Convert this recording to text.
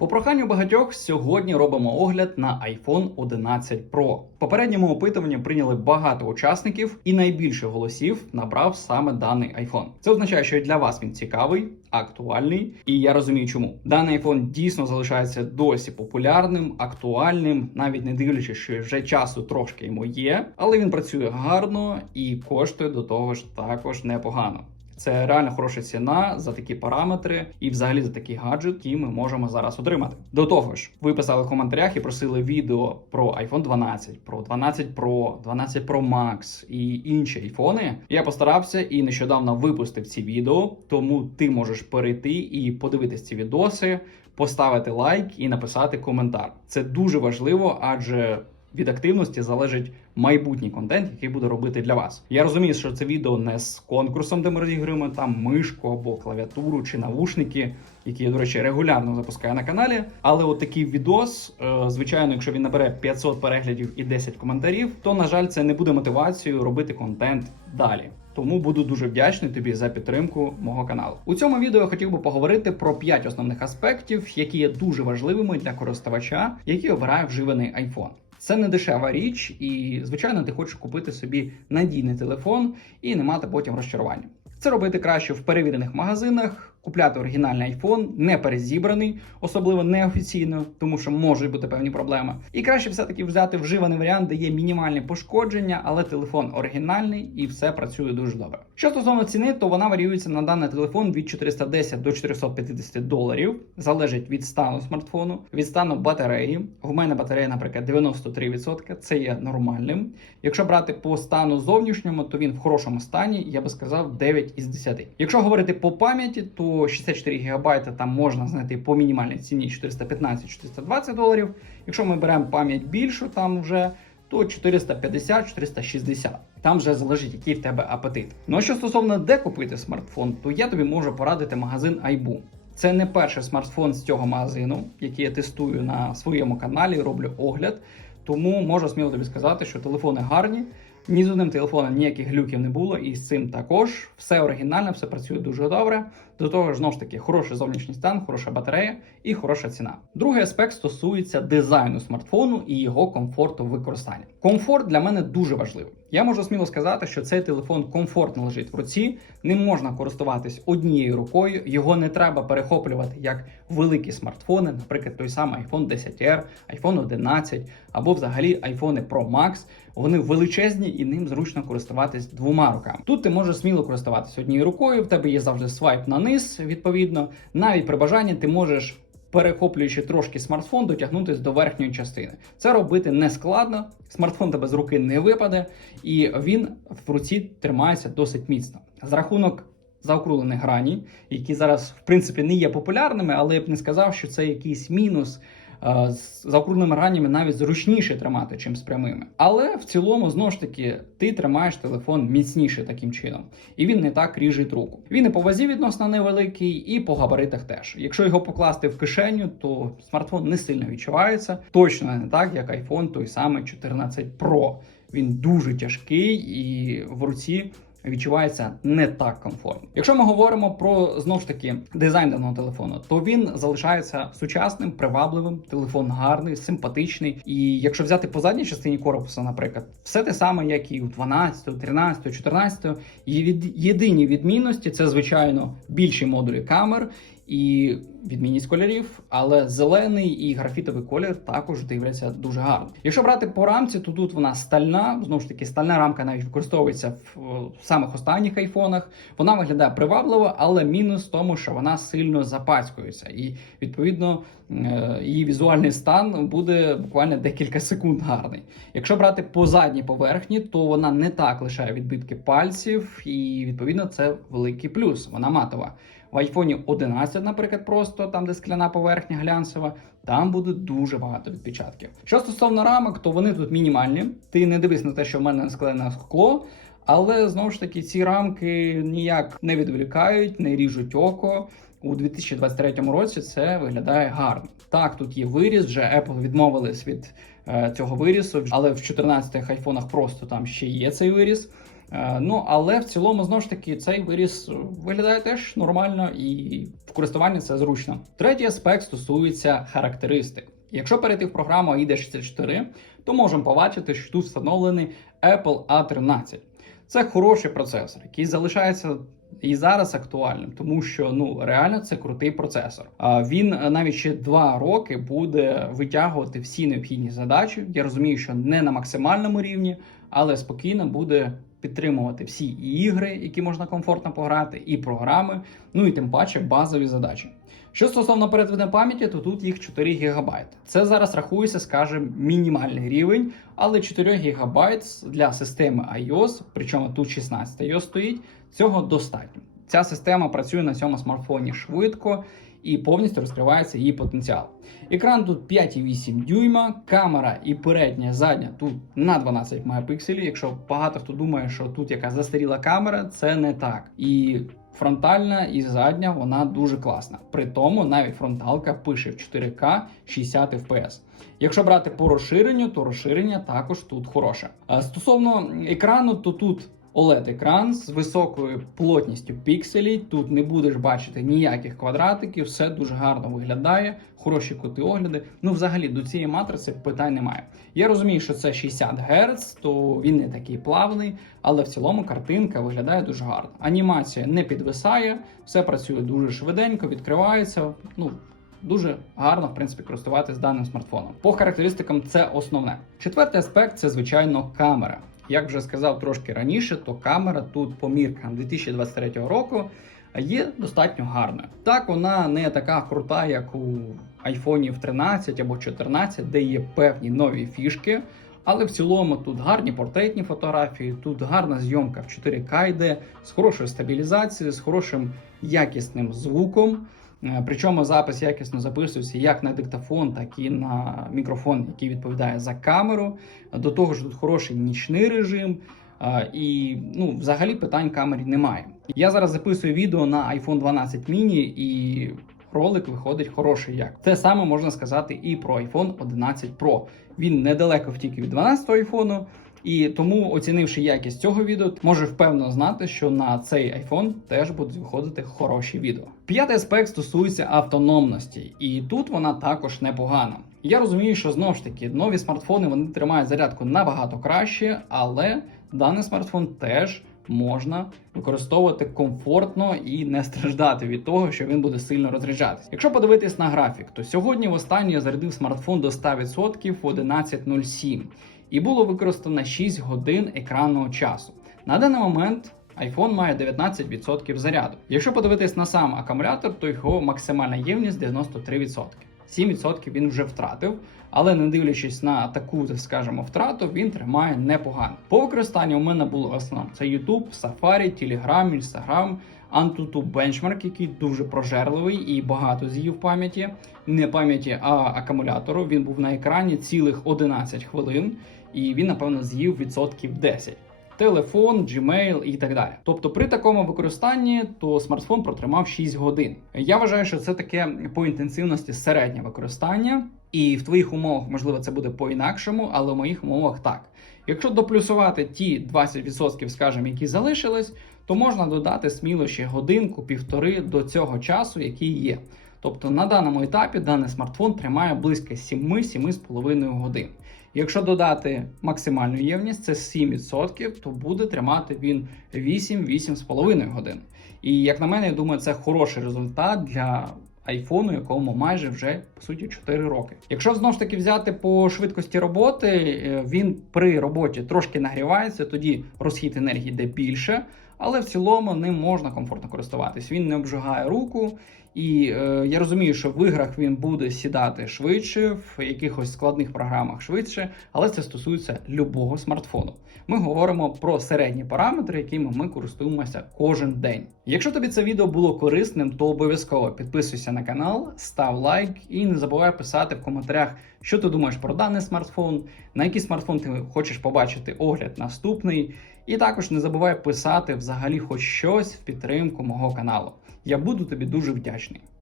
По проханню багатьох сьогодні робимо огляд на iPhone 11 Pro. В попередньому опитуванні прийняли багато учасників, і найбільше голосів набрав саме даний iPhone. Це означає, що для вас він цікавий, актуальний, і я розумію, чому даний iPhone дійсно залишається досі популярним, актуальним, навіть не дивлячись, що вже часу трошки йому є, але він працює гарно і коштує до того ж також непогано. Це реально хороша ціна за такі параметри і взагалі за такий гаджет, який ми можемо зараз отримати. До того ж, ви писали в коментарях і просили відео про iPhone 12, про 12 Pro, 12 Pro Max і інші айфони. Я постарався і нещодавно випустив ці відео, тому ти можеш перейти і подивитись ці відоси, поставити лайк і написати коментар. Це дуже важливо, адже від активності залежить майбутній контент, який буду робити для вас. Я розумію, що це відео не з конкурсом, де ми розігруємо там мишку або клавіатуру чи навушники, які я, до речі, регулярно запускаю на каналі. Але от такий відос, е, звичайно, якщо він набере 500 переглядів і 10 коментарів, то на жаль, це не буде мотивацією робити контент далі. Тому буду дуже вдячний тобі за підтримку мого каналу. У цьому відео я хотів би поговорити про 5 основних аспектів, які є дуже важливими для користувача, який обирає вживаний iPhone. Це не дешева річ, і звичайно, ти хочеш купити собі надійний телефон і не мати потім розчарування. Це робити краще в перевірених магазинах, купляти оригінальний iPhone, не перезібраний, особливо неофіційно, тому що можуть бути певні проблеми. І краще все-таки взяти вживаний варіант, де є мінімальні пошкодження, але телефон оригінальний і все працює дуже добре. Що стосовно ціни, то вона варіюється на даний телефон від 410 до 450 доларів, залежить від стану смартфону, від стану батареї. У мене батарея, наприклад, 93%, це є нормальним. Якщо брати по стану зовнішньому, то він в хорошому стані, я би сказав, 9 із 10. Якщо говорити по пам'яті, то 64 ГБ там можна знайти по мінімальній ціні 415-420 доларів. Якщо ми беремо пам'ять більшу, там вже то 450-460. Там вже залежить, який в тебе апетит. Ну а що стосовно де купити смартфон, то я тобі можу порадити магазин iBoo. Це не перший смартфон з цього магазину, який я тестую на своєму каналі, роблю огляд. Тому можу сміло тобі сказати, що телефони гарні. Ні з одним телефоном ніяких глюків не було, і з цим також все оригінально, все працює дуже добре. До того ж, знову ж таки, хороший зовнішній стан, хороша батарея і хороша ціна. Другий аспект стосується дизайну смартфону і його комфорту використання. Комфорт для мене дуже важливий. Я можу сміло сказати, що цей телефон комфортно лежить в руці, ним можна користуватись однією рукою, його не треба перехоплювати як великі смартфони, наприклад, той самий iPhone 10R, iPhone 11 або взагалі iPhone Pro Max. Вони величезні і ним зручно користуватись двома руками. Тут ти можеш сміло користуватися однією рукою, в тебе є завжди свайп на низ, відповідно. Навіть при бажанні ти можеш. Перехоплюючи трошки смартфон, дотягнутися до верхньої частини. Це робити не складно, смартфон тебе з руки не випаде, і він в руці тримається досить міцно. За рахунок заокруглених грані, які зараз в принципі не є популярними, але я б не сказав, що це якийсь мінус. Е, З заокругленими гранями навіть зручніше тримати, чим з прямими. Але в цілому, знову ж таки, ти тримаєш телефон міцніше таким чином, і він не так ріжить руку. Він і по вазі відносно невеликий, і по габаритах теж. Якщо його покласти в кишеню, то смартфон не сильно відчувається. Точно не так, як iPhone той самий 14 Pro. Він дуже тяжкий і в руці відчувається не так комфортно. Якщо ми говоримо про знову ж таки дизайн даного телефону, то він залишається сучасним, привабливим. Телефон гарний, симпатичний. І якщо взяти по задній частині корпуса, наприклад, все те саме, як і у 12, 13, 14. і від єдині відмінності це звичайно більші модулі камер. І відмінність кольорів, але зелений і графітовий колір також дивляться дуже гарно. Якщо брати по рамці, то тут вона стальна. Знову ж таки, стальна рамка навіть використовується в, в самих останніх айфонах. Вона виглядає привабливо, але мінус в тому, що вона сильно запацькується, і відповідно е, її візуальний стан буде буквально декілька секунд гарний. Якщо брати по задній поверхні, то вона не так лишає відбитки пальців, і відповідно це великий плюс. Вона матова. В iPhone 11, наприклад, просто там, де скляна поверхня глянцева, там буде дуже багато відпечатків. Що стосовно рамок, то вони тут мінімальні. Ти не дивись на те, що в мене склене скло, але знову ж таки ці рамки ніяк не відволікають, не ріжуть око. У 2023 році це виглядає гарно. Так, тут є виріс, вже Apple відмовились від е, цього вирісу, але в 14 айфонах просто там ще є цей виріс. Е, Ну але в цілому знову ж таки цей виріс виглядає теж нормально і в користуванні це зручно. Третій аспект стосується характеристик. Якщо перейти в програму AIDA 64, то можемо побачити, що тут встановлений Apple A13. Це хороший процесор, який залишається і зараз актуальним, тому що ну реально це крутий процесор. А він е, навіть ще два роки буде витягувати всі необхідні задачі. Я розумію, що не на максимальному рівні, але спокійно буде підтримувати всі і ігри, які можна комфортно пограти, і програми, ну і тим паче базові задачі. Що стосовно передвидної пам'яті, то тут їх 4 ГБ. Це зараз рахується, скажімо, мінімальний рівень, але 4 ГБ для системи iOS, причому тут 16 iOS стоїть, цього достатньо. Ця система працює на цьому смартфоні швидко і повністю розкривається її потенціал. Екран тут 5,8 дюйма, камера і передня, задня тут на 12 мегапікселів. Якщо багато хто думає, що тут яка застаріла камера, це не так. І фронтальна і задня вона дуже класна. При тому навіть фронталка пише в 4К 60 FPS. Якщо брати по розширенню, то розширення також тут хороше. Стосовно екрану, то тут OLED-екран з високою плотністю пікселів. Тут не будеш бачити ніяких квадратиків, все дуже гарно виглядає, хороші кути огляди. Ну, взагалі, до цієї матриці питань немає. Я розумію, що це 60 Гц, то він не такий плавний, але в цілому картинка виглядає дуже гарно. Анімація не підвисає, все працює дуже швиденько, відкривається. Ну, Дуже гарно, в принципі, користуватися даним смартфоном. По характеристикам це основне. Четвертий аспект це звичайно камера. Як вже сказав трошки раніше, то камера тут по міркам 2023 року є достатньо гарною. Так, вона не така крута, як у айфонів 13 або 14, де є певні нові фішки. Але в цілому тут гарні портретні фотографії, тут гарна зйомка в 4К йде з хорошою стабілізацією, з хорошим якісним звуком. Е, Причому запис якісно записується як на диктофон, так і на мікрофон, який відповідає за камеру. До того ж, тут хороший нічний режим. е, І ну, взагалі питань камері немає. Я зараз записую відео на iPhone 12 mini і ролик виходить хороший. Як те саме можна сказати і про iPhone 11 Pro. Він недалеко втік від 12 айфону. І тому, оцінивши якість цього відео, може впевнено знати, що на цей iPhone теж будуть виходити хороші відео. П'ятий аспект стосується автономності, і тут вона також непогана. Я розумію, що знову ж таки нові смартфони вони тримають зарядку набагато краще, але даний смартфон теж можна використовувати комфортно і не страждати від того, що він буде сильно розряджатися. Якщо подивитись на графік, то сьогодні в востаннє я зарядив смартфон до 100% в 11.07 і було використано 6 годин екранного часу. На даний момент iPhone має 19% заряду. Якщо подивитись на сам акумулятор, то його максимальна ємність 93%. 7% він вже втратив, але не дивлячись на таку, так скажемо, втрату, він тримає непогано. По використанню у мене було в основному це YouTube, Safari, Telegram, Instagram, Antutu Benchmark, який дуже прожерливий і багато з'їв пам'яті. Не пам'яті, а акумулятору. Він був на екрані цілих 11 хвилин, і він, напевно, з'їв відсотків 10 телефон, Gmail і так далі. Тобто, при такому використанні то смартфон протримав 6 годин. Я вважаю, що це таке по інтенсивності середнє використання, і в твоїх умовах можливо це буде по-інакшому, але в моїх умовах так. Якщо доплюсувати ті 20%, скажімо, які залишились, то можна додати сміло ще годинку-півтори до цього часу, який є. Тобто на даному етапі даний смартфон тримає близько 7-7,5 годин. Якщо додати максимальну ємність, це 7%, то буде тримати він 8-8,5 годин. І як на мене, я думаю, це хороший результат для айфону, якому майже вже по суті 4 роки. Якщо знову ж таки взяти по швидкості роботи, е, він при роботі трошки нагрівається, тоді розхід енергії йде більше, але в цілому ним можна комфортно користуватись. Він не обжигає руку. І е, я розумію, що в іграх він буде сідати швидше, в якихось складних програмах швидше, але це стосується любого смартфону. Ми говоримо про середні параметри, якими ми користуємося кожен день. Якщо тобі це відео було корисним, то обов'язково підписуйся на канал, став лайк і не забувай писати в коментарях, що ти думаєш про даний смартфон, на який смартфон ти хочеш побачити огляд наступний. І також не забувай писати взагалі хоч щось в підтримку мого каналу. Я буду тобі дуже вдячний.